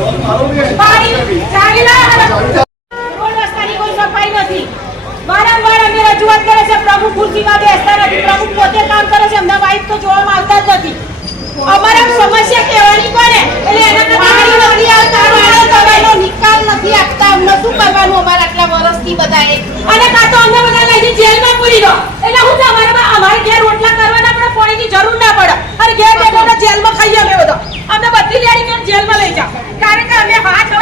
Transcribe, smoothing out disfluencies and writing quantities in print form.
પાણી ચાલીલા રોડ રસ્તાની કોઈ સફાઈ નથી. વારંવાર અમે રજૂઆત કરે છે, પ્રમુખ ખુરશીમાં બેસતા નથી, પ્રમુખ પોતે કામ કરે છે, એમના વાઇફ તો જોવામાં આવતા જ નથી. અમારા સમસ્યા કહેવાની કોને? એટલે એના પાણી નથી આવતા, દવાનો નિકાલ નથી આપતા. અમને શું કરવાનું અમારા આટલા વર્ષથી બધાએ? અને કાં તો અમને બધા લઈને જેલમાં પૂરી દો. એટલે હું અમારે ઘેર રોટલા કરવાના પણ પાણીની જરૂર ના પડે. અને ઘેર બેઠા જેલમાં ખાઈ અમે બધો અમને બધી લેડી જેલમાં લઈ જાઓ, કારણ કે અમે હાથ